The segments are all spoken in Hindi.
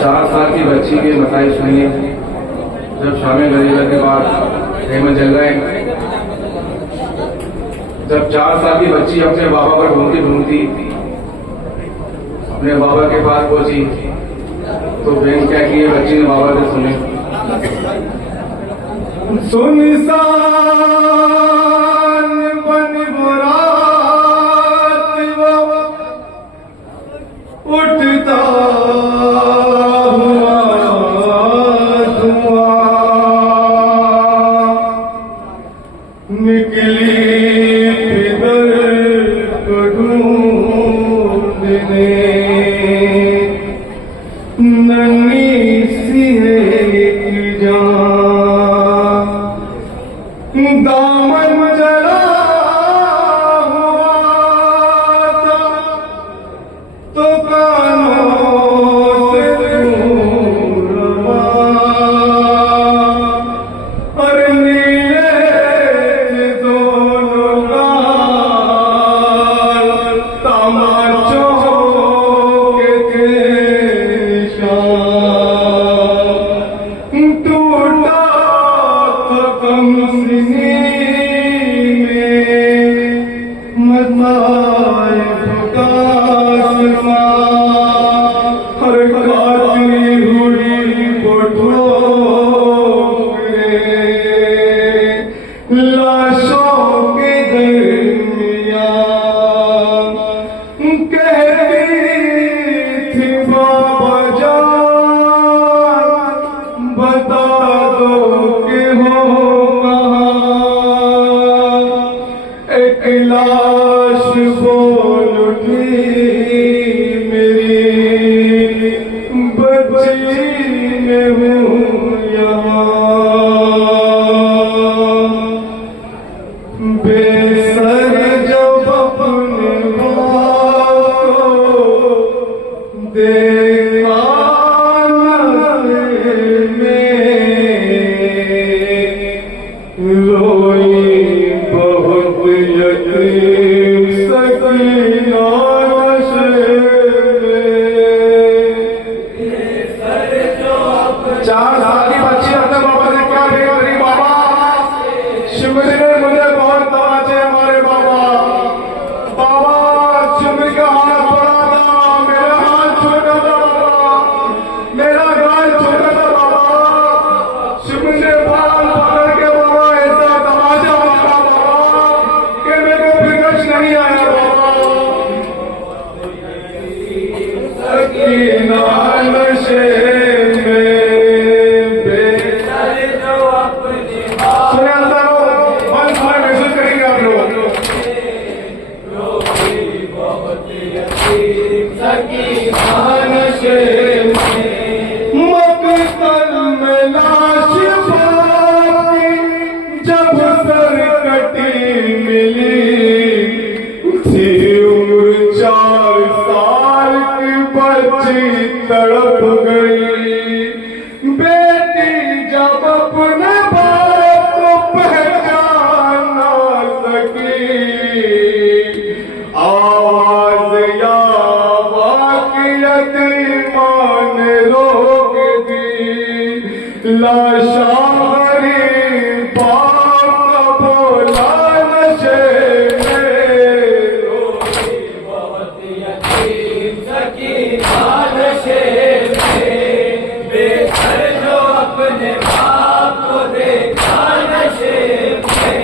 4 साल की बच्ची के मसाइल सुनिए। जब शाम गरीबा के बाद रहमत जल गए, जब 4 साल की बच्ची अपने बाबा पर ढूंढती ढूंढती अपने बाबा के पास पहुंची, तो बहन क्या किए, बच्ची ने बाबा से सुने, सुनसान बन बुरात उठता हुआ धुआं, निकली फिदर को ढूंढने, नन्ही सी एक जान, दामन जला हुआ था तो कानों से दूर रहा, और नीले दोनों गाल तमाचों के थे निशान, टूटा तो कम सीने में मताए हर काती हुई ठोकरे, लाशों के दरमियान कहती थी बाबा जान, बता दो कि हो कहाँ। एक लाश बोल उठी मेरी, बच्ची में हूँ यहाँ, बेसर जब अपने को देखा नज़र में, रोई बहुत यतीम सकीना नशे में। 4 साल की बच्ची अपने बाबा से क्या देख रही, बाबा शिवजी ने मुझे बहुत तमाचे हमारे बाबा, बाबा शिवजी का हाथ बड़ा था, मेरा हाथ छोटा था बाबा, मेरा गाल छोटा था बाबा, शिवजी ने बाल पकड़ के बाबा ऐसा तमाचा मारा बाबा कि मेरे को फिक्र नहीं आया बाबा। सकीना नशे में महसूस करेंगे आप लोग। मकतल में लाश पाई, जब सरकटी मिली थी उम्र 4 साल की बच्ची तड़प गई, बेटी जब अपने बाप को पहचान ना सकी, आवाज या वाक़ियत ईमान रोक दी, लाशा हरी बाप का बोला नशे में, रोई बहुत यतीम सकीना नशे में, बेघर जो अपने बाप को देखा नशे में,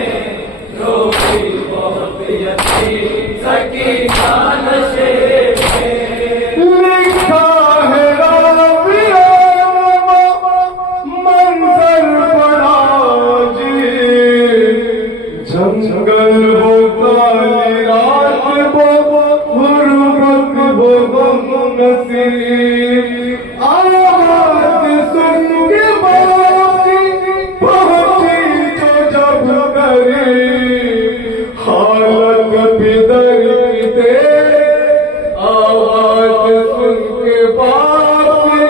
रोई बहुत यतीम सकीना नशे में। लिखा है रावियों मंजर बड़ा जी, जंगल वो काली रात वो गुरबत वो गम नसीब, आवाज सुन के बाकी पहुंची जो जब गरीब, हालत बिदर दे, आवाज सुन के बाकी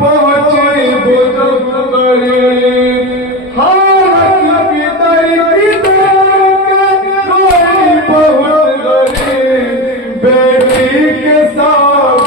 पहुंची बुजुर्ग गरीब, हालत बिदर दे, रोई बहुत गरीब, बेटी के साथ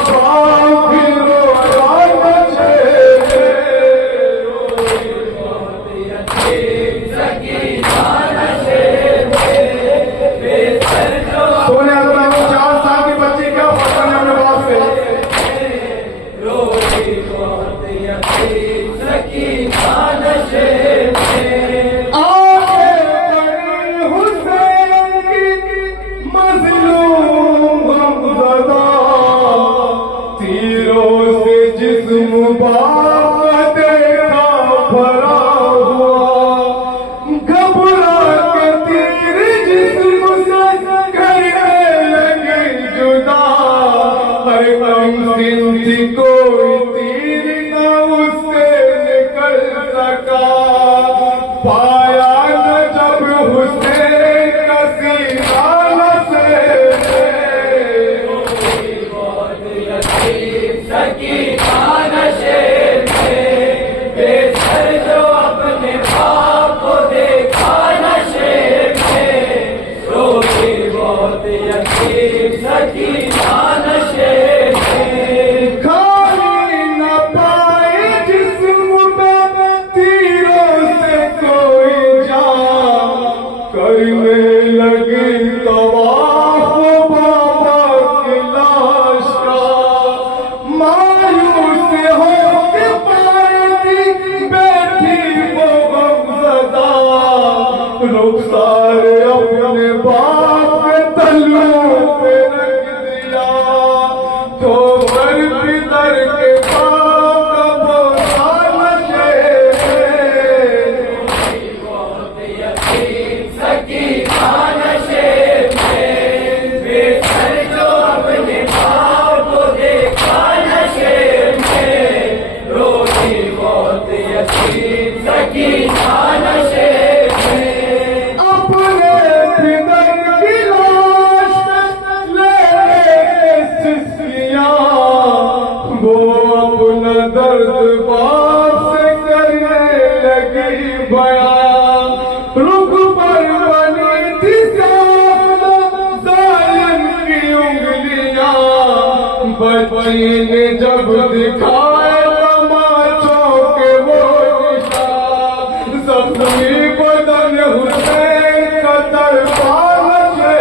ने जब दिखाए तमाचों के वो निशान, जख्मी बदन हुसैन का तड़पान से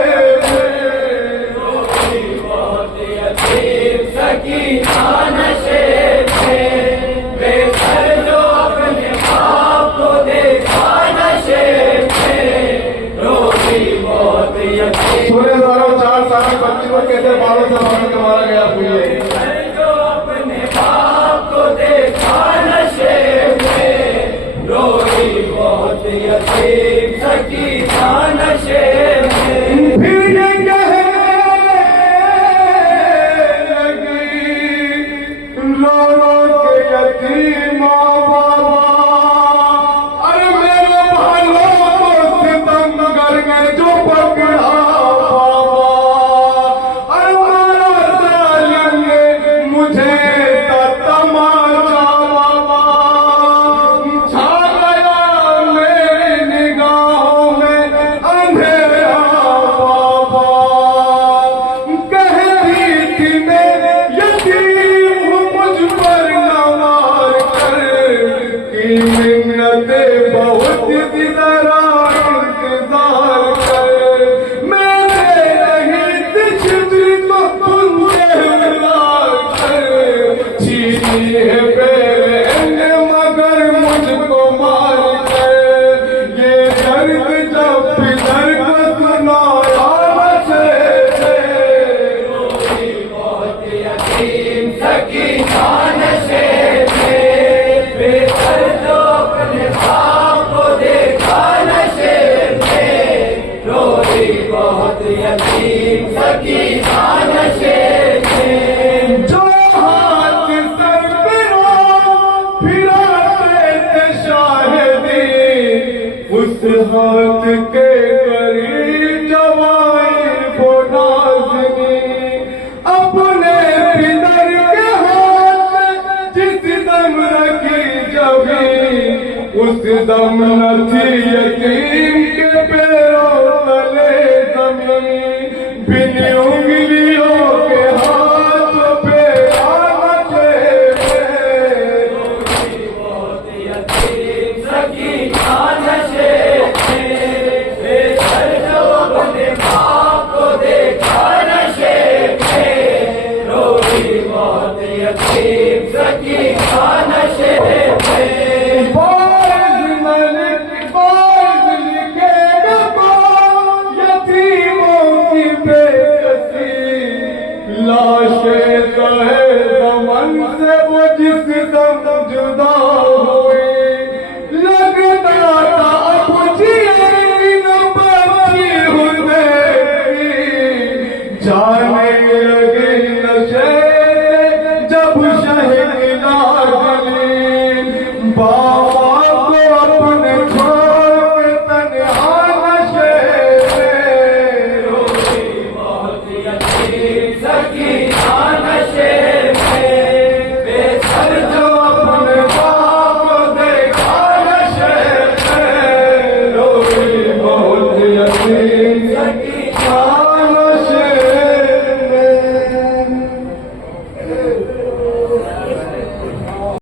बहुत यतीम सकीना नशे में, बेघर जो अपने बाप को देखा नशे में, रोटी बहुत यतीम। सुने वालों, 4 साल की बच्ची को कैसे बालों से मार के मारा गया भूलिए। जो अपने बाप को देखा नशे में, रोटी बहुत यतीम सकीना नशे में। फिर ये कहने लगी रो रो के यतीमा बाबा, अरे मेरे भाइयों को सितमगर ने जो पकड़ा बाबा, अरे मारा जालिम ने मुझे तमाचा बाबा, छा गया मेरी निगाहों में अंधेरा बाबा, कहती थी मैं यतीम हूँ मुझ पर न मार कर, की मिन्नतें बहुत थी जरा इंतजार कर, मैंने नहीं दिखती तो तुमसे मिलार कर, छीनी है बहन ने मगर मुझको मार कर, ये दर्द जब पितर को सुनाया नशे रोटी बहुत यतीम सकीना नशे में, बेघर जो अपने बाप को देखा नशे में, रोटी बहुत यतीम सकीना नशे में। जो हाथ सर पे फिराते थे शाहिदी, उस हाथ के करीब जवाई वो नाज़नी, अपने पितर के हाथ जिस दम रखी जबी, उस दम न थी यतीम के पैरों तले जमीन, बिन उंगलियों के हाथ पे आनचे बहुत यतीम सकीना नशे में, बेघर जो अपने बाप को देखा नशे में, रोटी बहुत यतीम सकीना नशे में। बाज़ लिखेगा यतीमों की बेकसी, लाश